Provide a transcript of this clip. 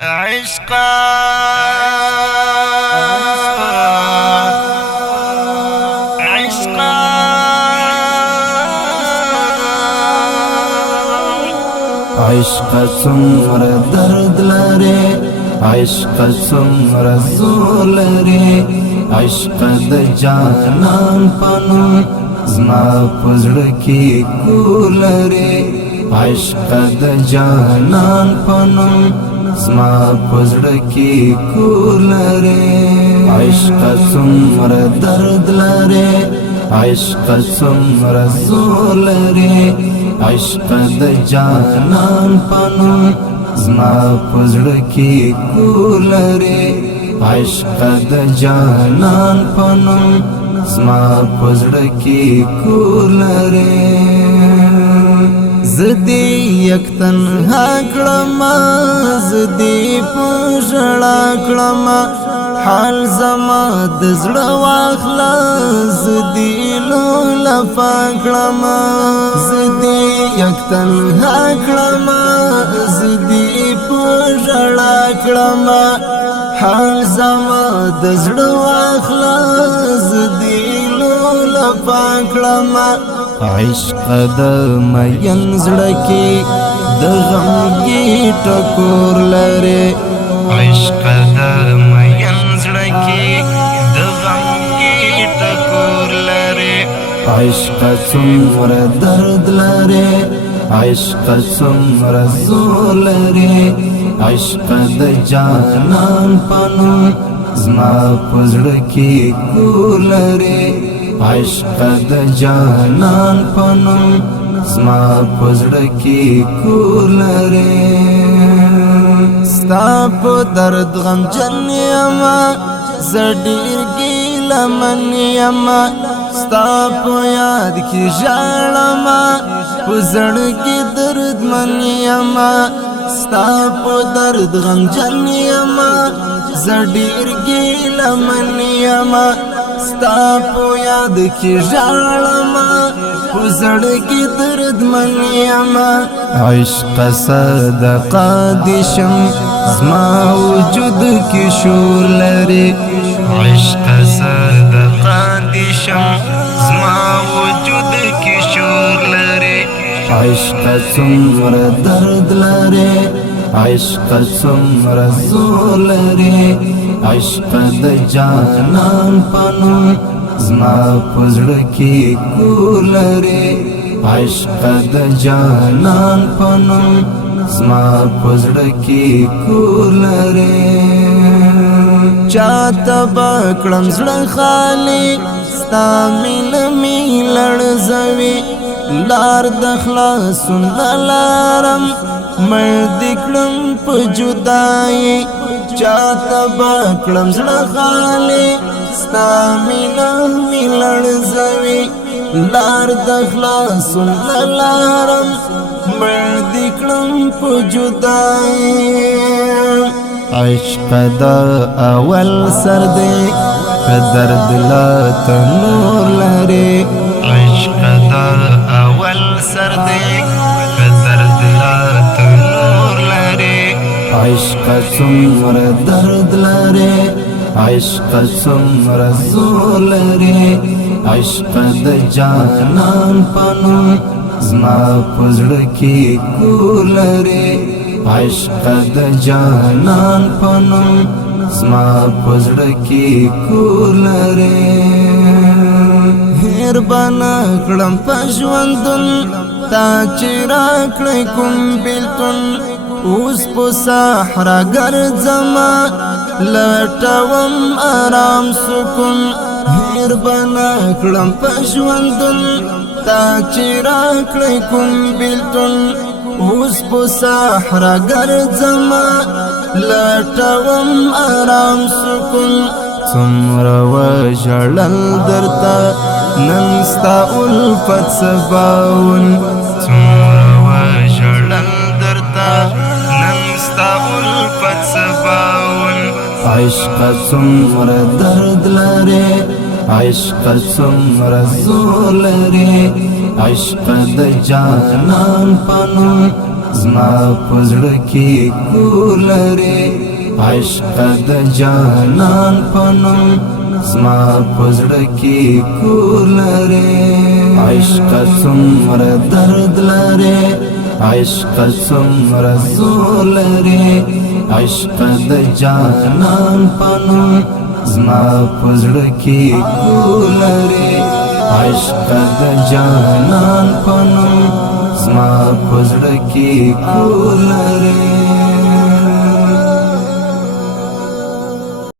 عشقا عشقا عشق څومره درد لري، عشق څومره زور لري، عشق د جانان په نوم زما په زړه کې کور لري، عشق د جانان په نوم زما په زړه کې کور لري. عشق څومره درد لري، عشق څومره زور لري، عشق د جانان په نوم زما په زړه کې کور لري، عشق د جانان په نوم زما په زړه کې کور لري. زدی یک تنها کړم، زدی په ژړا کړم، حال زما د زړه واخله، زدی لولفا کړم، زدی یک تنها کړم، زدی په ژړا کړم، حال زما د زړه واخله، زدی لولفا کړم. عشق د مین زړه کې د غمګي ټکور لري، عشق د مین زړه کې د غمګي ټکور لري، عشق څومره درد لري، عشق څومره زور لري، عشق د جانان په نوم زما په زړه کې کور لري، عشق د جانان په نوم زما په زړه کې کور لري. ستا په درد غمجن یما، زه ډېر ګیلمن یما، ستا په یاد کې ژاړم، په زړه کې دردمن یما، ستا په درد غمجن یما، زه ډېر ګیلمن یما، ستا په یاد کې ژاړم، په زړه کې دردمن یما. عشق صدقه دې شم زما وجود کې شور لري، عشق صدقه دې شم زما وجود کې شور لري، عشق څومره درد لري، عشق څومره زور لري، عشق د جانان په نوم زما په زړه کې کور لري، عشق د جانان په نوم زما په زړه کې کور لري. چاته به کړم زړه خالي، ستا مینه مې لړزوي، لار د خلاصون لارم مړ دې کړم په جدایي، چاته به کړم زړه خالي، ستا مینه مې لړزوي، لار د خلاصون لارم مړ دې کړم په جدایي. عشق د اول سر دی که درد لا تنور لري، عشق د اول سر دی که درد لا تنور لري، عشق څومره درد لري، عشق څومره زور لري، عشق د جانان په نوم زما په زړه کې کور لري، عشق د جانان په نوم زما په زړه کې کور لري. هېر به نه کړم په ژوندون تا چې راکړی کوم بېلتون، اوس په صحرا ګرځمه لټوم آرام سکون، هېر به نه کړم په ژوندون تا چې راکړی کوم بېلتون، اوس په صحرا ګرځمه لټوم آرام سکون. څومره وژړل درته نن ستا الفت سباون، څومره وژړل درته نن ستا الفت سباون، عشق څومره درد لري، عشق څومره زور لري، عشق د جانان په نوم زما پزړه کې کولره عشق د جانان پنوم زما پزړه کې کولره عشق څومره درد لري عشق څومره زور لري عشق د جانان پنوم زما پزړه کې کولره عشق د جانان پنوم زما پزړه کې کولره